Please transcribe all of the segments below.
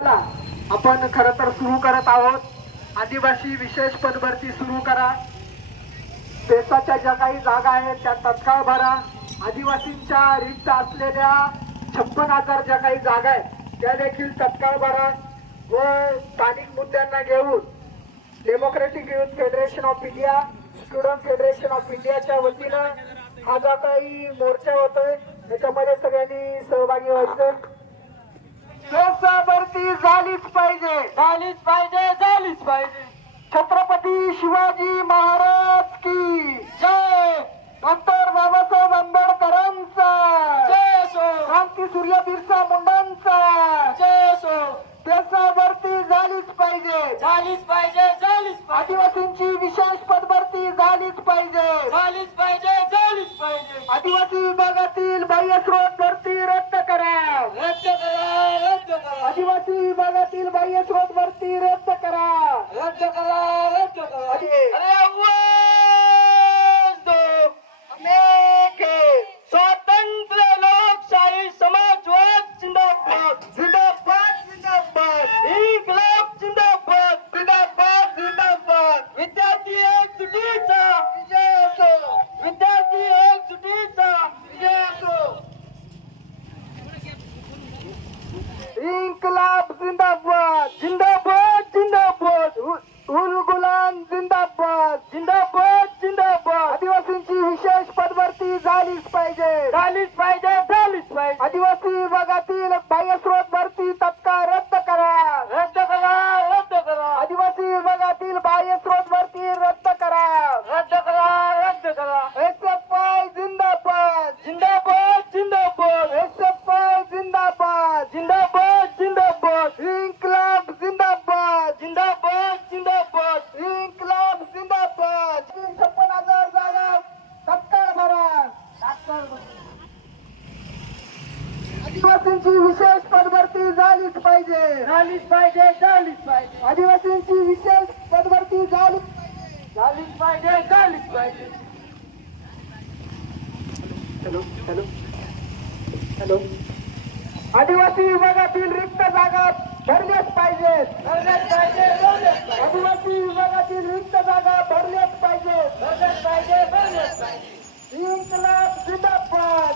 आपण खरं तर सुरू करत आहोत. आदिवासी विशेष पदभरती सुरू करा. पेसाच्या ज्या काही जागा आहेत त्या तत्काळ भरा. आदिवासींच्या रिक्त असलेल्या 56,000 ज्या काही जागा आहेत त्या देखील तत्काळ भरा. व स्थानिक मुद्द्यांना घेऊन democratic youth federation of India, student federation of इंडियाच्या वतीनं हा जो काही मोर्चा होतोय त्याच्यामध्ये सगळ्यांनी सहभागी व्हायचं. पेसा भरती झालीच पाहिजे, झालीच पाहिजे, झालीच पाहिजे. छत्रपती शिवाजी महाराज की जय. डॉक्टर बाबासाहेब आंबेडकरांचा जय असो. क्रांती सूर्य बिरसा मुंडांचा जय असो. पेसा भरती झालीच पाहिजे, झालीच पाहिजे, झालीच पाहिजे. आदिवासींची विशेष पदभरती झालीच पाहिजे, झालीच पाहिजे, झालीच पाहिजे. आदिवासी विभागातील बाह्य स्रोत भरती रद्द करा, रद्द करा, रद्द करा. आदिवासी विभागातील बाह्य स्रोत भरती रद्द करा, रद्द करा, रद्द करा. अरे आवाज दो. स्वातंत्र्य लोकशाही समाजवाद जिंदाबाद, जिंदाबाद जिंदाबाद, इन्कलाब जिंदाबाद, जिंदाबाद जिंदाबाद, विद्यार्थी एकजुटीचा विजय असो, विद्यार्थी एकजुटीचा विजय असो. इन्कलाब जिंदाबाद, जिंदाबाद, जिंदाबाद, उल गुलाम जिंदाबाद, जिंदाबाद, जिंदाबाद. आदिवासींची विशेष पदभरती झालीच पाहिजे, झालीच पाहिजे, झालीच पाहिजे. आदिवासी विभागातील बाह्य स्रोत भरती तत्काळ रद्द करा, रद्द करा, रद्द करा. आदिवासी विभागातील बाह्य स्रोत भरती रद्द करा. रद्द करा, रद्द करा. एसएफआय जिंदाबाद, जिंदाबाद, जिंदाबाद, एसएफआय जिंदाबाद, जिंदाबाद, जिंदाबाद, इन्कलाब जिंदाबाद, जिंदाबाद, जिंदाबाद. इन्कलाब जिंदाबाद. 56,000 जागा तत्काळ भरा. आदिवासींची विशेष पदभरती झालीच पाहिजे, झालीच पाहिजे, झालीच पाहिजे. आदिवासींची विशेष पदभरती झालीच झालीच पाहिजे, झालीच पाहिजे. Hello hello hello. आदिवासी विभागातील रिक्त जागा भरल्याच पाहिजेत, भरलेच पाहिजे, भरलेच पाहिजे. आदिवासी विभागातील रिक्त जागा भरल्याच पाहिजेत. भरलेच पाहिजे, भरलेच पाहिजे. इन्कलाब जिंदाबाद,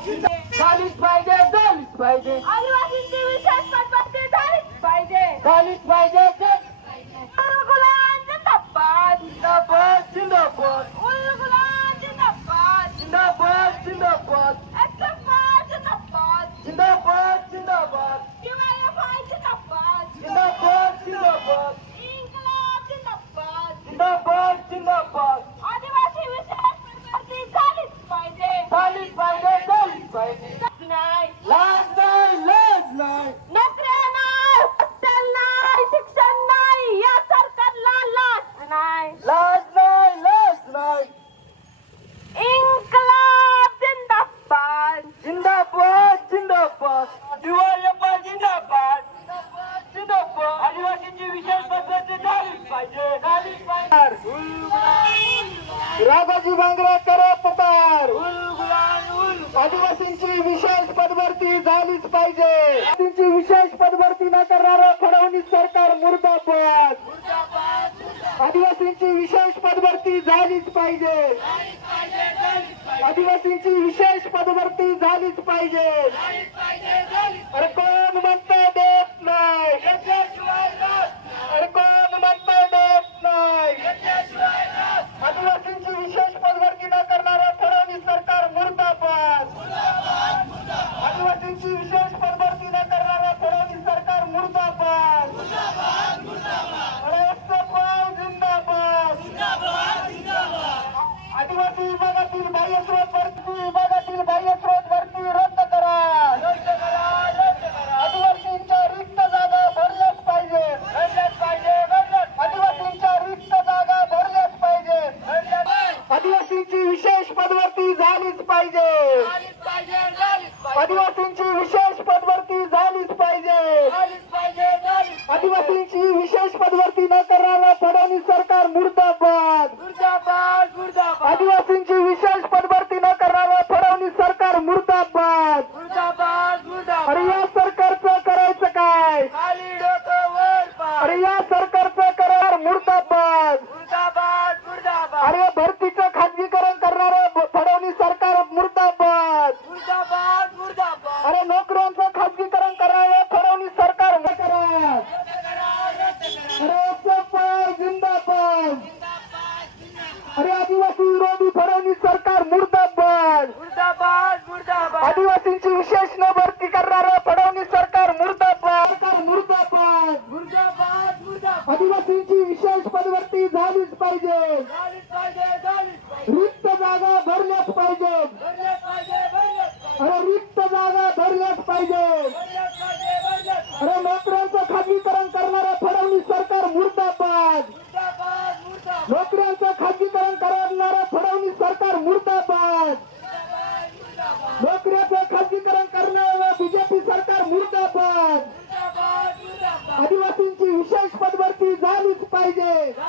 झालीच पाहिजे, झालीच पाहिजे. आदिवासींची विशेष पदभरती झालीच पाहिजे. झालीच पाहिजे, झालीच पाहिजे. उलगुलान जिंदाबाद, जिंदाबाद, जिंदाबाद, उलगुलान जिंदाबाद, जिंदाबाद, जिंदाबाद, एसएफआय जिंदाबाद, जिंदाबाद, जिंदाबाद, डीवायएफआय जिंदाबाद, जिंदाबाद, जिंदाबाद, इन्कलाब जिंदाबाद. जिंदाबाद, जिंदाबाद. आदिवासी विशेष पदभरती झालीच पाहिजे. झालीच पाहिजे, झालीच पाहिजे. नाही, लाज नाही, लाज नाही. नोकऱ्या नाही, हॉस्टेल नाही, शिक्षण नाही, या सरकारला लाज नाही. लाज नाही, लाज नाही. इन्कलाब जिंदाबाद, जिंदाबाद, जिंदाबाद, डीवायएफआय जिंदाबाद, जिंदाबाद, जिंदाबाद. आदिवासींची विशेष पद्धती झालीच पाहिजे, झालीच पाहिजे. राघोजी भांगरे करो पुकार. उलगुलान, उलगुलान. आदिवासींची विशेष पदभरती झालीच पाहिजे, आदिवासींची विशेष पदभरती न करणारं फडणवीस सरकार मुर्दाबाद. आदिवासींची विशेष पदभरती झालीच पाहिजे, आदिवासींची विशेष पदभरती झालीच पाहिजे. अरे कोण म्हणतंय देत नाही, अरे कोण म्हणतंय देत नाही. आदिवासींची विशेष पदभरती न करणारं फडणवीस सरकार मुर्दाबाद. आदिवासींची विशेष पदभरती न करणारं फडणवीस सरकार मुर्दाबाद. अरे एसएफआय जिंदाबाद, आदिवासी विभागातील बाह्य स्रोत भरती, विभागातील बाह्य स्रोत भरती रद्द करा, रद्द करा,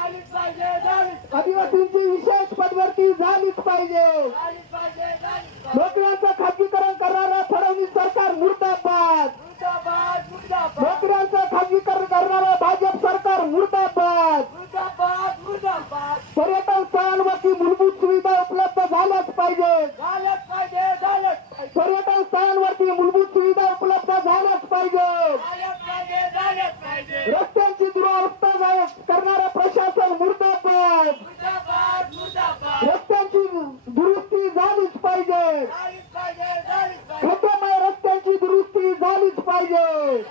झालीच पाहिजे झालीच आदिवासींची विशेष पदभरती झालीच पाहिजे. झालीच पाहिजे झालीच नोकऱ्यांचं खाजगीकरण करणारं फडणवीस सरकार मुर्दाबाद. मुर्दाबाद मुर्दाबाद नोकऱ्यांचं खाजगीकरण करणारं भाजप सरकार मुर्दाबाद. मुर्दाबाद मुर्दाबाद पर्यटन स्थळांवरती मूलभूत सुविधा उपलब्ध झाल्याच पाहिजे. झालंच पाहिजे झालंच पाहिजे पर्यटन स्थळांवरती मूलभूत सुविधा उपलब्ध झाल्याच पाहिजे. झालंच पाहिजे झालंच पाहिजे रस्त्यांची दुरावस्था करणारं प्रशासन मुर्दाबाद. मुर्दाबाद मुर्दाबाद रस्त्यांची दुरुस्ती झालीच पाहिजे. झालीच पाहिजे झालीच पाहिजे खड्डेमय रस्त्यांची दुरुस्ती झालीच पाहिजे.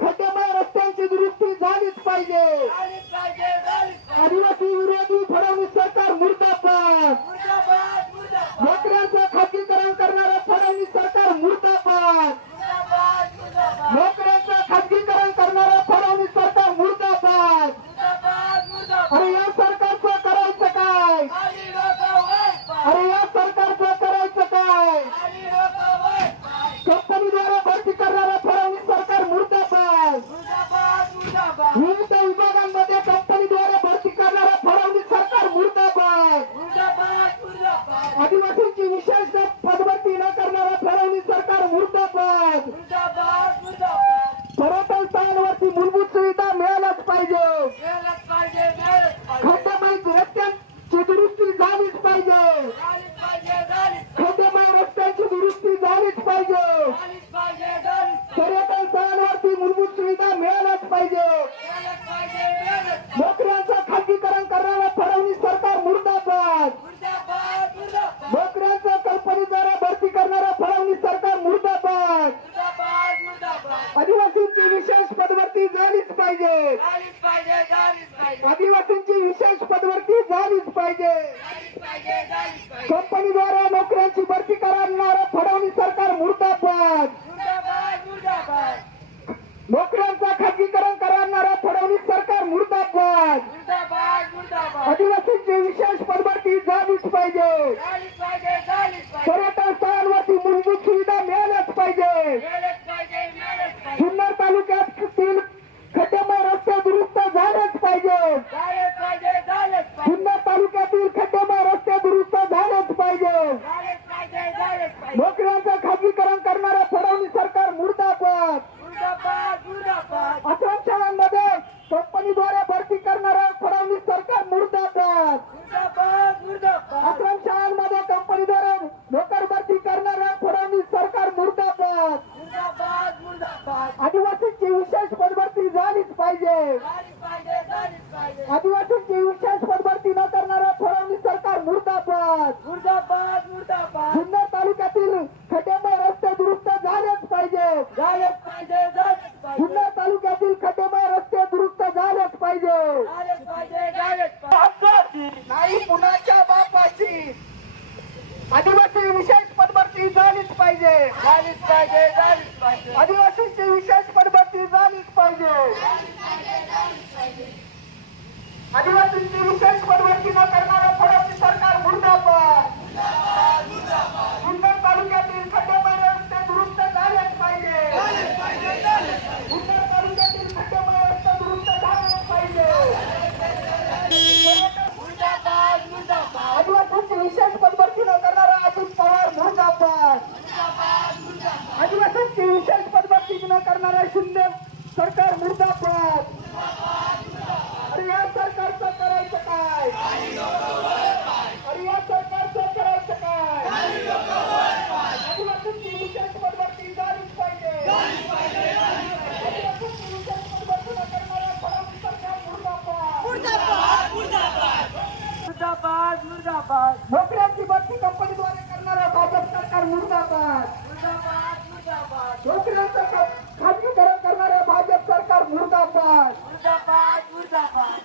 खड्डेमय रस्त्यांची दुरुस्ती झालीच पाहिजे. झालीच पाहिजे झालीच पाहिजे आदिवासी विरोधी फडणवीस सरकार मुर्दाबाद. मुर्दाबाद मुर्दाबाद नोकऱ्यांचं खाजगीकरण करणारं फडणवीस सरकार मुर्दाबाद. मुर्दाबाद मुर्दाबाद नोकऱ्यांचं खाजगीकरण करणारं फडणवीस सरकार मुर्दाबाद. मुर्दाबाद मुर्दाबाद अरे या सरकारचं करायचं काय? खाली डोकं वर पाय अरे या सरकारचं करायचं काय? खाली डोकं वर पाय कंपनीद्वारे भरती करणारं फडणवीस सरकार मुर्दाबाद. मुर्दाबाद मुर्दाबाद विविध विभागांमध्ये कंपनीद्वारे भरती करणारं फडणवीस सरकार मुर्दाबाद. मुर्दाबाद मुर्दाबाद आदिवासींची विशेष पदभरती न करणारं फडणवीस सरकार मुर्दाबाद. मुर्दाबाद मुर्दाबाद पर्यटन स्थळांवरती मूलभूत सुविधा मिळाल्याच पाहिजे. मिळालंच पाहिजे मिळालंच पाहिजे खड्डेमय रस्त्यांची दुरुस्ती झालीच पाहिजे. झालीच पाहिजे झालीच खड्डेमय रस्त्यांची दुरुस्ती झालीच पाहिजे. झालीच पाहिजे झालीच पर्यटन स्थळांवरती मूलभूत सुविधा मिळाल्याच पाहिजे. मिळालंच पाहिजे मिळालंच नोकऱ्यांचं खाजगीकरण करणारं फडणवीस सरकार मुर्दाबाद. मुर्दाबाद मुर्दाबाद नोकऱ्यांचं कंपनीद्वारे भरती करणारं फडणवीस सरकार मुर्दाबाद. मुर्दाबाद मुर्दाबाद आदिवासींची विशेष पदभरती झालीच पाहिजे. झालीच पाहिजे झालीच पाहिजे आदिवासींची विशेष पदभरती झालीच पाहिजे. झालीच पाहिजे झालीच पाहिजे कंपनीद्वारे नोकऱ्यांची भरती करणारं फडणवीस सरकार मुर्दाबाद. मुर्दाबाद मुर्दाबाद नोकऱ्यांचं खाजगीकरण करणारं फडणवीस सरकार मुर्दाबाद. मुर्दाबाद मुर्दाबाद आदिवासींची विशेश पदभरती झालीच पाहिजे. झालीच पाहिजे झालीच पाहिजे पर्यटन स्थळांवरती मूलभूत सुविधा मिळाल्याच पाहिजे. मिळालंच पाहिजे मिळालंच पाहिजे जुन्नर तालुक्यातील खड्डेमय रस्ते दुरुस्त झालेच पाहिजे. झालंच पाहिजे झालंच पाहिजे जुन्नर तालुक्यातील खड्डेमय रस्ते दुरुस्त झालेच पाहिजे. झालंच पाहिजे झालंच पाहिजे नोकऱ्यांचं खाजगीकरण करणारं फडणवीस सरकार मुर्दाबाद. मुर्दाबाद मुर्दाबाद आश्रमशाळांमध्ये कंपनीद्वारे भरती करणारं फडणवीस सरकार मुर्दाबाद. मुर्दाबाद मुर्दाबाद आश्रमशाळांमध्ये कंपनीद्वारे नोकर भरती करणारं फडणवीस सरकार मुर्दाबाद. मुर्दाबाद मुर्दाबाद आदिवासींची विशेष पदभरती झालीच पाहिजे. झालीच पाहिजे झालीच पाहिजे आदिवासींची विशेष पदभरती न करणारं फडणवीस सरकार मुर्दाबाद. मुर्दाबाद मुर्दाबाद जुन्नर तालुक्यातील खड्डेमय रस्ते दुरुस्त झालेच पाहिजे. झालंच पाहिजे झालंच पाहिजे जुन्नर तालुक्यातील खड्डेमय रस्ते दुरुस्त झालेच पाहिजे. झालंच पाहिजे झालंच पाहिजे नाही कुणाच्या बापाची आदिवासी विशेष पदभरती झालीच पाहिजे. झालीच पाहिजे झालीच पाहिजे आदिवासींची विशेष पदभरती झालीच पाहिजे. आदिवासींची विशेष पदभरती न करणारं फडणवीस सरकार मुर्दाबाद. जुन्नर तालुक्यातील खड्डेमय रस्ते दुरुस्त झालेच पाहिजे. जुन्नर तालुक्यातील खड्डेमय रस्ते दुरुस्त झालेच पाहिजे. मुर्दाबाद मुर्दाबाद आदिवासींची विशेष पदभरती न करणारा अजित पवार मुर्दाबाद. आदिवासींची विशेष पदभरती न करणारा शिंदे सरकार मुर्दाबाद. अरे या सरकारचं करायचं काय? अरे या सरकारचं करायचं काय? आदिवासींची विशेष पदभरती झालीच पाहिजे. आदिवासींची विशेष पदभरती न करणारा फडणवीस सरकार मुर्दाबाद. मुर्दाबाद मुर्दाबाद नोकऱ्यांची भरती कंपनीद्वारे करणारा भाजप सरकार मुर्दाबाद. मुर्दाबाद मुर्दाबाद नोकऱ्यांचं खाजगीकरण करणारे भाजप सरकार मुर्दाबाद. मुर्दाबाद मुर्दाबाद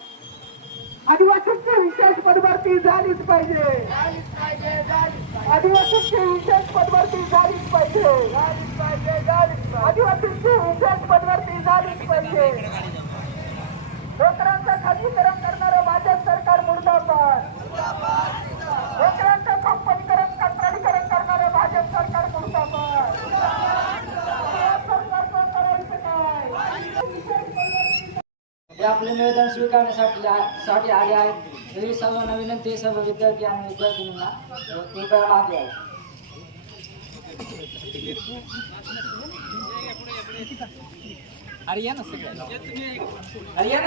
आदिवासींची विशेष पदभरती झालीच पाहिजे. झालीच पाहिजे झालीच पाहिजे आदिवासींची विशेष पदभरती झालीच पाहिजे. झालीच पाहिजे झालीच पाहिजे आदिवासींची विशेष पदभरती झालीच पाहिजे. नोकऱ्यांचं खाजगीकरण करणारं भाजप सरकार मुर्दाबाद. नोकऱ्यांचं कंपनीकरण कंत्राटीकरण करणारं भाजप सरकार मुर्दाबाद. या सरकारचं करायचं काय? विशेष पदभरती हे आपले निवेदन स्वीकारण्यासाठी आले आहेत. तरी सर्वांना विनंती आहे, सर्व विद्यार्थी आणि विद्यार्थिनींना कृपया मागे यावे. अरे या ना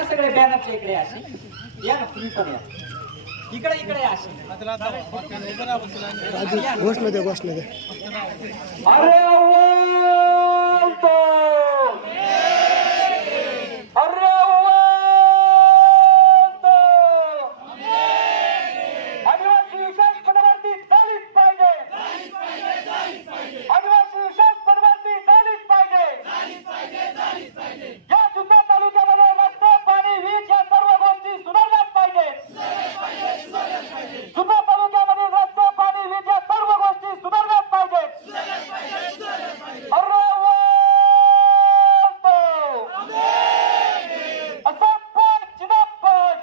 सगळे बॅनरच्या इकडे असे या ना, तुम्ही पण या इकडे या असे. घोषणा द्या घोषणा द्या. अरे अव्वल अरे आदिवासी विशेष पदभरती झालीच पाहिजे. आदिवासी विशेष पदभरती झालीच पाहिजे. या जुन्नर तालुक्यामध्ये रस्ते, पाणी, वीज या सर्व गोष्टी सुधारल्याच पाहिजेत. जुन्नर तालुक्यामध्ये रस्ते, पाणी, वीज या सर्व गोष्टी सुधारल्याच पाहिजेत. अरे असं पण जिनापद